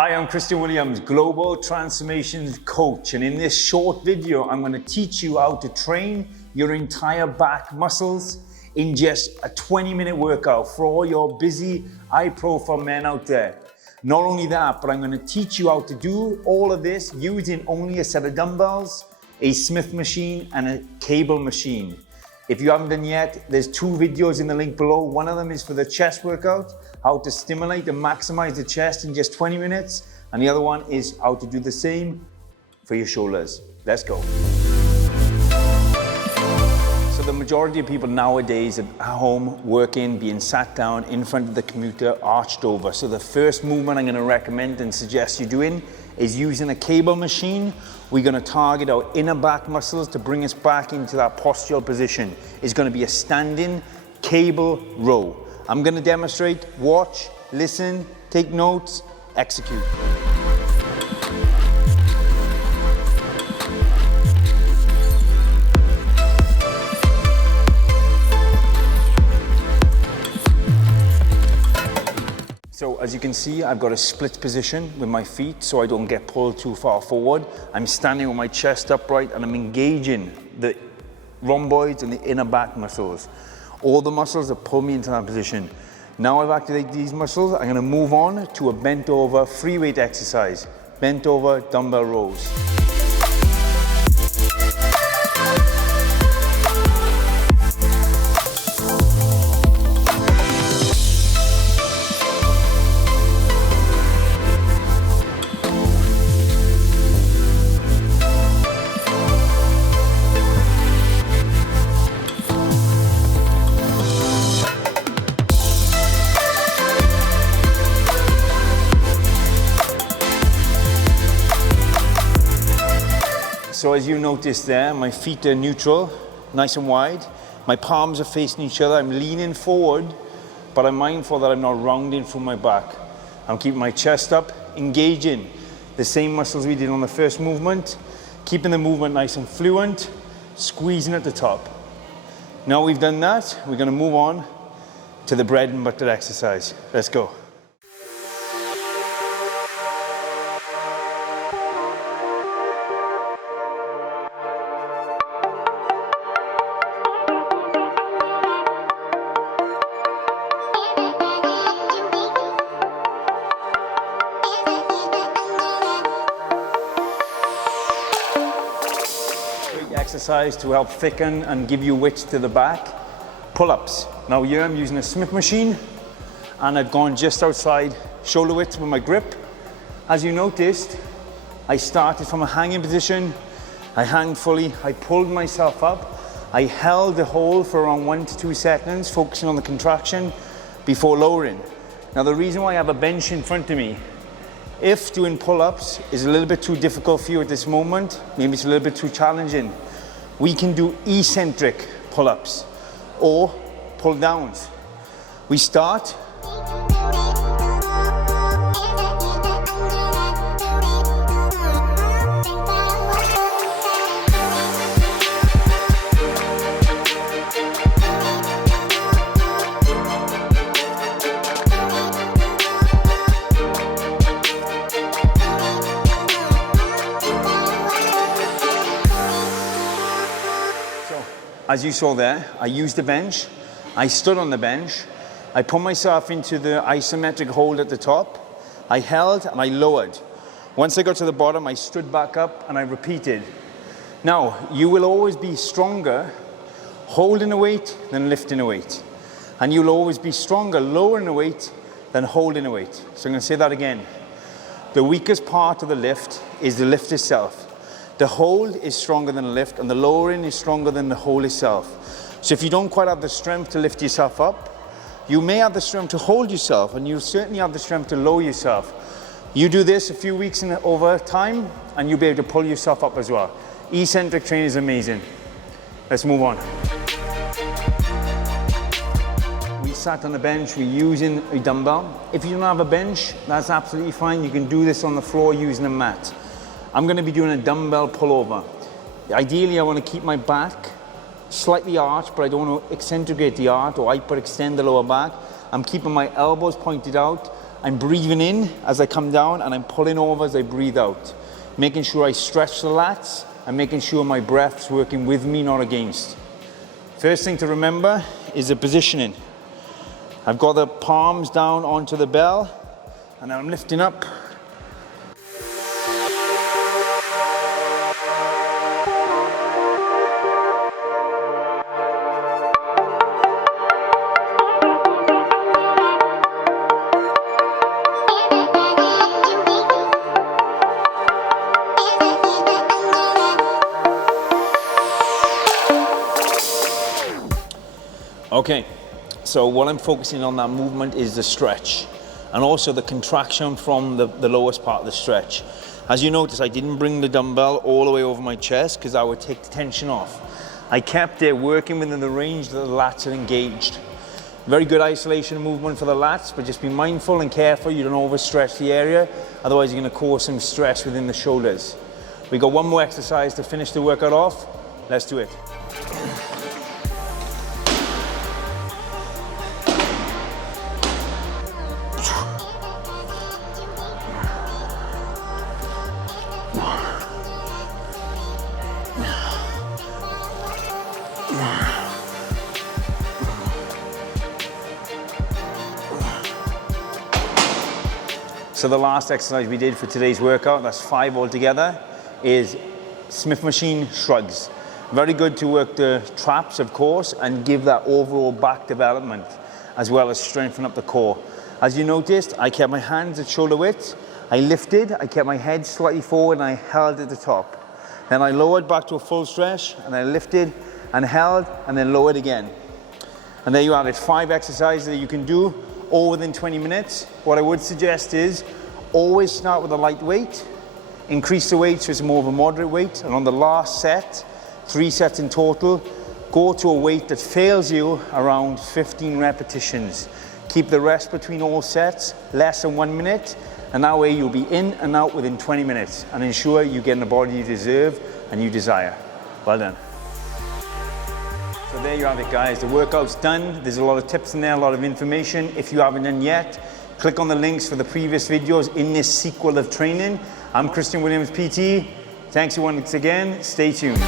Hi, I'm Christian Williams, Global Transformations Coach, and in this short video, I'm going to teach you how to train your entire back muscles in just a 20-minute workout for all your busy, high-profile men out there. Not only that, but I'm going to teach you how to do all of this using only a set of dumbbells, a Smith machine, and a cable machine. If you haven't done yet, there's two videos in the link below. One of them is for the chest workout, how to stimulate and maximize the chest in just 20 minutes. And the other one is how to do the same for your shoulders. Let's go. So the majority of people nowadays are at home, working, being sat down in front of the computer, arched over. So the first movement I'm going to recommend and suggest you doing is using a cable machine. We're going to target our inner back muscles to bring us back into that postural position. It's going to be a standing cable row. I'm going to demonstrate, watch, listen, take notes, execute. So as you can see, I've got a split position with my feet so I don't get pulled too far forward. I'm standing with my chest upright and I'm engaging the rhomboids and the inner back muscles. All the muscles that pull me into that position. Now I've activated these muscles, I'm going to move on to a bent over free weight exercise. Bent over dumbbell rows. So as you notice there, my feet are neutral, nice and wide. My palms are facing each other. I'm leaning forward, but I'm mindful that I'm not rounding from my back. I'm keeping my chest up, engaging the same muscles we did on the first movement, keeping the movement nice and fluent, squeezing at the top. Now we've done that, we're going to move on to the bread and butter exercise. Let's go. Exercise to help thicken and give you width to the back. Pull-ups. Now here I'm using a Smith machine and I've gone just outside shoulder width with my grip. As you noticed, I started from a hanging position. I hung fully, I pulled myself up. I held the hold for around 1 to 2 seconds, focusing on the contraction before lowering. Now the reason why I have a bench in front of me, if doing pull-ups is a little bit too difficult for you at this moment, maybe it's a little bit too challenging, we can do eccentric pull-ups or pull-downs. We start. As you saw there, I used the bench, I stood on the bench, I put myself into the isometric hold at the top, I held and I lowered. Once I got to the bottom, I stood back up and I repeated. Now, you will always be stronger holding a weight than lifting a weight. And you'll always be stronger lowering a weight than holding a weight. So I'm going to say that again. The weakest part of the lift is the lift itself. The hold is stronger than the lift and the lowering is stronger than the hold itself. So if you don't quite have the strength to lift yourself up, you may have the strength to hold yourself and you'll certainly have the strength to lower yourself. You do this a few weeks over time and you'll be able to pull yourself up as well. Eccentric training is amazing. Let's move on. We sat on the bench, we're using a dumbbell. If you don't have a bench, that's absolutely fine. You can do this on the floor using a mat. I'm going to be doing a dumbbell pullover. Ideally, I want to keep my back slightly arched, but I don't want to accentuate the arch or hyperextend the lower back. I'm keeping my elbows pointed out I'm breathing in as I come down and I'm pulling over as I breathe out. Making sure I stretch the lats and making sure my breath's working with me, not against. First thing to remember is the positioning. I've got the palms down onto the bell and I'm lifting up. Okay, so what I'm focusing on that movement is the stretch and also the contraction from the lowest part of the stretch. As you notice, I didn't bring the dumbbell all the way over my chest because I would take the tension off. I kept it working within the range that the lats are engaged. Very good isolation movement for the lats, but just be mindful and careful you don't overstretch the area, otherwise you're going to cause some stress within the shoulders. We got one more exercise to finish the workout off. Let's do it. So the last exercise we did for today's workout, that's 5 altogether, is Smith machine shrugs. Very good to work the traps, of course, and give that overall back development, as well as strengthen up the core. As you noticed, I kept my hands at shoulder width, I lifted, I kept my head slightly forward, and I held at the top. Then I lowered back to a full stretch, and I lifted and held, and then lowered again. And there you have it, 5 exercises that you can do all within 20 minutes. What I would suggest is always start with a light weight, increase the weight so it's more of a moderate weight, and on the last set, 3 sets in total, go to a weight that fails you around 15 repetitions. Keep the rest between all sets less than 1 minute, and that way you'll be in and out within 20 minutes and ensure you get the body you deserve and you desire. Well done. So there you have it, guys. The workout's done. There's a lot of tips in there, a lot of information. If you haven't done yet, click on the links for the previous videos in this sequel of training. I'm Christian Williams, PT. Thanks once again. Stay tuned.